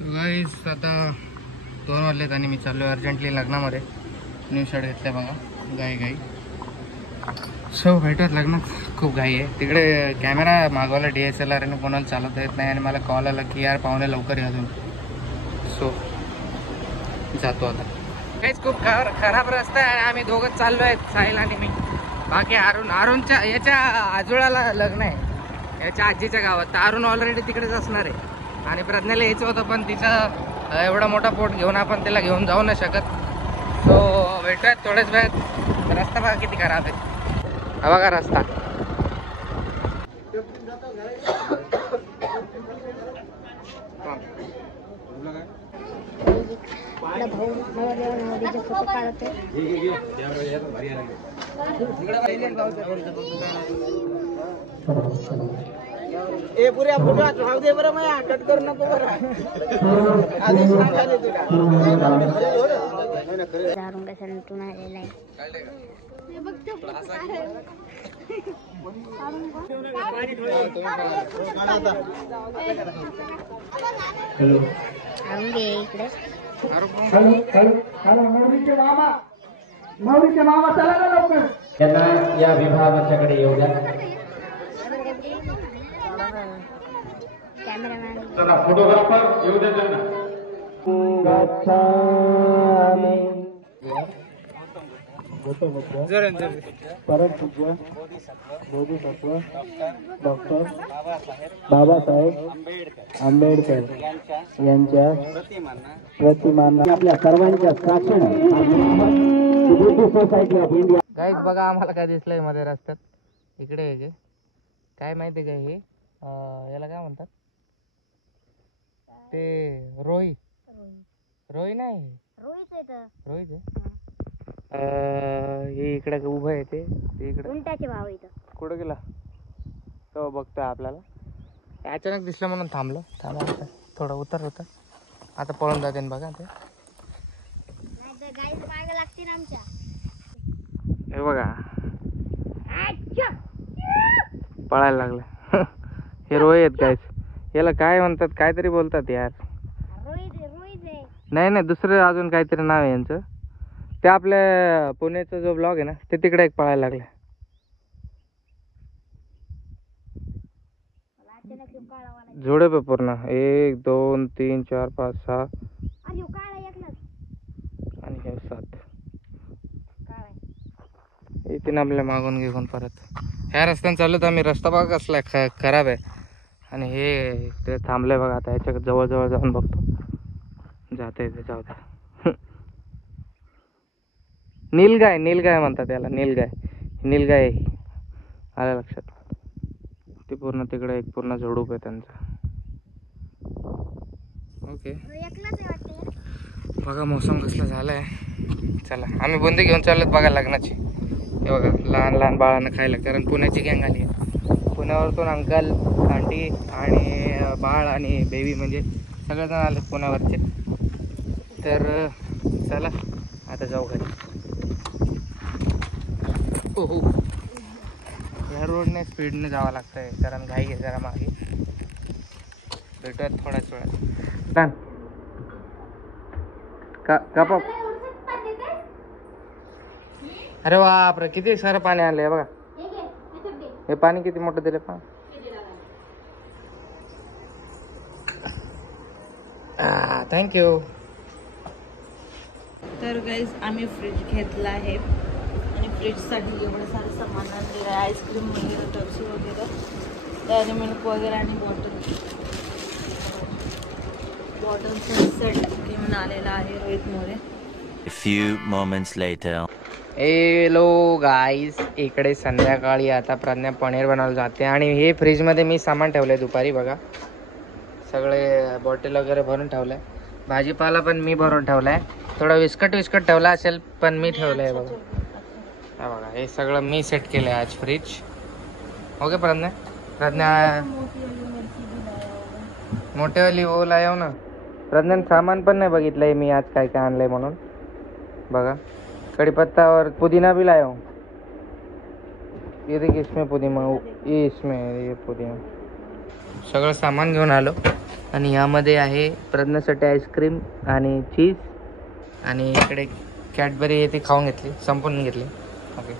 गाईस आता 2 वाजलेत आणि मी चाललो अर्जंटली लग्नामध्ये. न्यू शर्ट घेतला बघा, घाई सो भेटत लग्नात खूप घाई आहे. तिकडे कॅमेरा मागवला DSLR आणि कोणाला चालवता येत नाही आणि मला कॉल आला की यार पाहुणे लवकर या तुम्ही. सो जातो आता. काहीच खूप खराब रस्ता आहे आणि आम्ही दोघंच चाललो आहेत, साहिल आणि मी. बाकी अरुणच्या याच्या आजोळाला लग्न आहे, याच्या आजीच्या गावात. तर अरुण ऑलरेडी तिकडेच असणार आहे आणि प्रज्ञाला यायचं होतं, पण तिचा एवढा मोठा पोट घेऊन आपण त्याला घेऊन जाऊ नाही शकत. सो भेटूयात थोड्याच वेळात. रस्ता बघा किती खराब आहे, हा बघा रस्ता. ए पुऱ्या फोटो राहू दे बरं, मग कट करू नको बरं. आधीच सांगाले तुला दारून कशाने तू आलेला आहे. हॅलो इकडे मौलीचे मामा चला ना लवकर. त्यांना या विभागाच्याकडे येऊ द्या. कॅमेरामॅन चला फोटोग्राफर येऊ द्या त्यांना. परम पूज्य बोधिसत्व डॉक्टर बाबासाहेब आंबेडकर यांच्या प्रतिमांना आपल्या सर्वांच्या साक्षीने सोसायटी ऑफ इंडिया. गाईज बघा आम्हाला काय दिसलंय मध्ये रस्त्यात. इकडे आहे काय माहिती आहे का, हे याला काय म्हणतात ते रोही नाही, रोहीच आहे. हे इकडे उभं आहे ते इकडे. उंटाचे भाव इथं कुठं गेला तो बघतोय आपल्याला. अचानक दिसलं म्हणून थांबलं. थोडं उतर होतं, आता पळून जाते बघा ते. लागतील आमच्या. हे बघा पळायला लागलं. हे रोही आहेत गाईस. याला काय म्हणतात, काहीतरी बोलतात यार. नाही दुसरं अजून काहीतरी नाव आहे यांचं. ते आपल्या पुण्याचा जो ब्लॉग आहे ना, ते तिकडे एक पळायला लागले. जोडे पे पूर्ण 1 2 3 4 5 6 आणि हे 7 येते आपल्या मागून घेऊन परत. ह्या रस्त्याने चाललो तर आम्ही. रस्ता बघा कसला खराब आहे आणि हे ते थांबले बघा. आता ह्याच्या जवळ जाऊन बघतो, जाते ते. जाऊ द्या. नीलगाय म्हणतात त्याला. नीलगाय आलं लक्षात. ते पूर्ण तिकडे एक पूर्ण झोडूप आहे त्यांचा. ओके बघा मोसम कसला झालाय. चला आम्ही बुंदी घेऊन चाललोत बघा लग्नाची. हे बघा लहान बाळांना खायला, कारण पुण्याची गँग आली आहे. पुण्यावरतून अंकल आंटी आणि बाळ आणि बेबी म्हणजे सगळेजण आले पुण्यावरचे. तर चला आता जाऊ घरी. हो या रोडने स्पीडने जावं लागतंय कारण घाई आहे जरा मागे. भेटूयात थोड्याच वेळात. का अरे बापरे किती सारं पाणी आणलंय बघा. हे पाणी किती मोठं दिलं पहा. थँक्यू. तर गाईज आम्ही फ्रीज घेतला आहे आणि फ्रीजसाठी एवढं सारं सामान आणलेलं आहे. आईस्क्रीम वगैरे, टॉफी वगैरे, डेअरी मिल्क वगैरे आणि बॉटलचा सेट घेऊन आलेला आहे Rohit More. few moments later. Hello guys, इकडे संध्याकाळी आता प्रज्ञा पनीर बनवायला जाते आणि हे फ्रीजमध्ये मी सामान ठेवलंय दुपारी बघा. सगळे बॉटल वगैरे भरून ठेवलंय. भाजीपाला पण मी भरून ठेवलाय. थोडा विस्कट ठेवला असेल पण मी ठेवलंय बघा. हा बघा हे सगळं मी सेट केलंय आज फ्रीज. ओके प्रज्ञा मोठेवाली ओला येऊ ना. प्रज्ञान सामान पण नाही बघितलंय मी आज काय काय आणलंय म्हणून. बघा कड़ीपत्ता और पुदीना भी लाया हूँ. ये देखिए इसमें पुदीना, ये इसमें ये पुदीना. सगळं सामान घेऊन आलो. आणि यामध्ये आहे प्रज्ञासाठी आईस्क्रीम आणि चीज. आणि इकडे कॅडबरी ती खाऊन घेतली, संपून घेतली. ओके,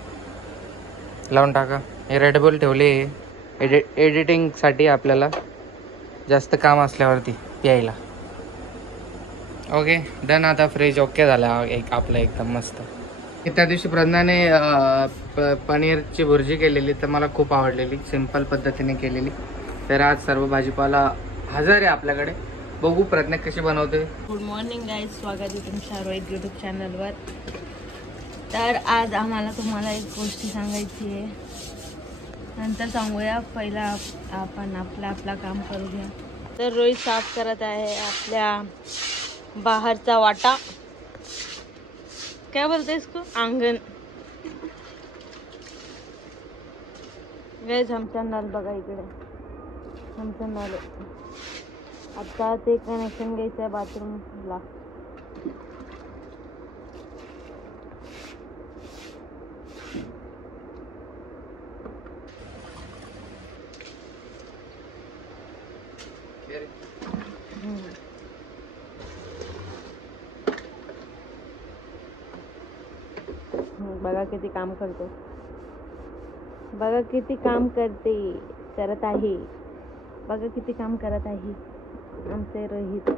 लावून टाका. हे रेडबुल ठेवले एडिटिंगसाठी, आपल्याला जास्त काम असल्यावरती प्यायला. Okay done. आता फ्रीज ओके झाला एक आपलं एकदम मस्त. त्या दिवशी प्रज्ञाने पनीरची भुर्जी केलेली, तर मला खूप आवडलेली, सिंपल पद्धतीने केलेली. तर आज सर्व भाजीपाला हजर आहे आपल्याकडे. बघू प्रज्ञा कशी बनवते. गुड मॉर्निंग गाईज, स्वागत आहे तुमच्या रोहित यूट्यूब चॅनलवर. तर आज आम्हाला तुम्हाला एक गोष्ट सांगायची आहे, नंतर सांगूया. पहिला आपण आपला काम करूया. तर रोहित साफ करत आहे आपल्या बाहेरचा वाटा. काय बोलते इसको? अंगण. गाईज आमचा नळ बघा इकडे, आमचा नळ. आता ते कनेक्शन घ्यायचं आहे बाथरूमला. बघा किती काम करतो, बघा किती काम करत आहे, बघा किती काम करत आहे आमचे रोहित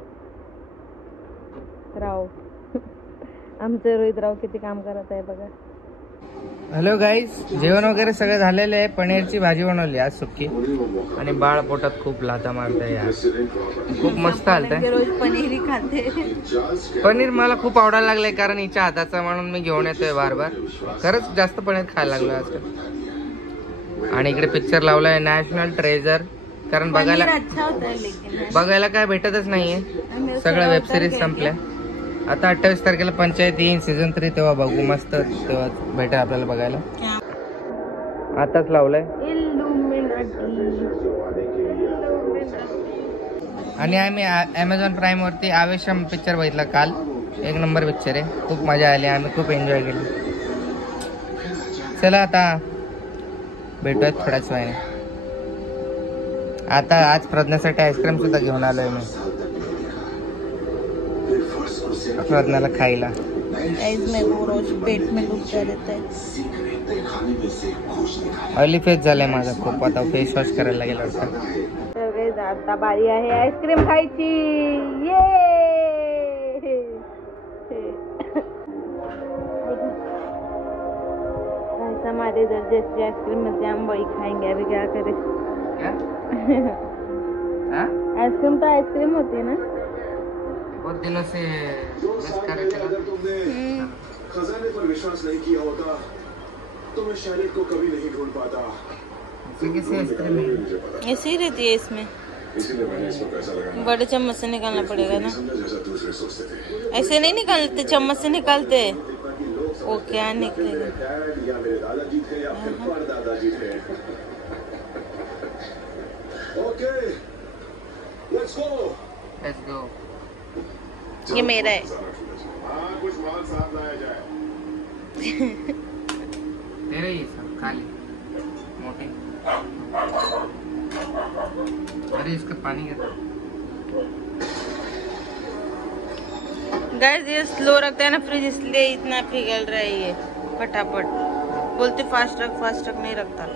राव. आमचे रोहित राव किती काम करत आहे बघा. हॅलो गाईज, जेवण वगैरे सगळं झालेलं आहे. पनीरची भाजी बनवली आज सुक्की. आणि बाळ पोटात खूप लाथा मारतंय यार, खूप मस्त आलतंय. रोज पनीर खाते. पनीर मला खूप आवडायला लागलंय, कारण हिच्या हाताचा, म्हणून मी घेऊन येतोय बार बार. खरंच जास्त पनीर खायला लागलोय आजकाल. आणि इकडे पिक्चर लावलाय नॅशनल ट्रेजर, कारण बघायला काय भेटतच नाहीये. सगळ्या वेबसिरीज संपल्या. आता 28 तारखेला पंचायत येईन सीझन 3, तेव्हा बघू. मस्त तेव्हा भेटेल आपल्याला बघायला. आताच लावलंय. आणि आम्ही अमेझॉन प्राईम वरती आवेशम पिक्चर बघितला काल. एक नंबर पिक्चर आहे, खूप मजा आली, आम्ही खूप एन्जॉय केली. चला आता भेटूयात थोड्याच वेळाने. आता आज प्रज्ञासाठी आईस्क्रीम सुद्धा घेऊन आलोय मी प्रज्ञाला खायला. पेट में दुखता रहता है. ऑइली फेस झालाय माझा खूप, आता फेस वॉश करायला लागेल वाटतं. तर आता बारी आहे आईस्क्रीम खायची. ये हमारे इधर जैसे आइसक्रीम मिलते हैं हम वही खाएंगे. अभी क्या करें. आइसक्रीम तो आइसक्रीम होती है ना. बहुत दिनों से मिस कर रहे थे. खजाने पर विश्वास नहीं किया होता तो मैं शायद को कभी नहीं ढूंढ पाता. ऐसी रहती है इसमें. इसीलिए मैंने इसमें पैसा लगाया. बड़े चम्मच से निकालना पड़ेगा ना. जैसा दूसरे सोचते थे. ऐसे नहीं निकालते, चम्मच से निकालते. वो क्या निकलेगा. या मेरे दादाजी थे या फिर परदादाजी थे. Okay let's go. ये मेरा है. हाँ कुछ माल साथ लाया जाए. तेरे ही सब खाली मोटे. अरे इसका पानी गाइस ये स्लो रखता है ना फ्रिज, इसलिए इतना पिघल रहा है ये फटाफट. बोलते फास्ट रख नहीं रखता.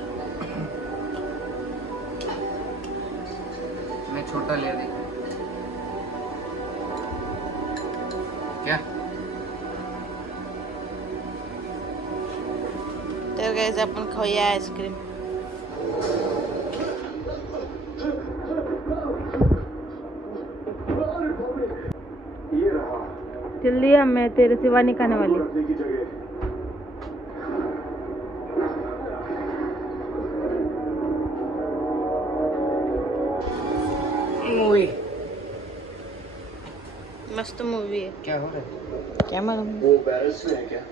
मैं छोटा ले रही क्या. तर गाइस आपण खाऊया आईस्क्रीम. ये रहा जल्दी, मैं तेरे सिवा नहीं खाने वाली. रखने की जगह. मूवी मस्त मूवी है. क्या हो रहा है. क्या मालूम. वो बैरल्स में है क्या.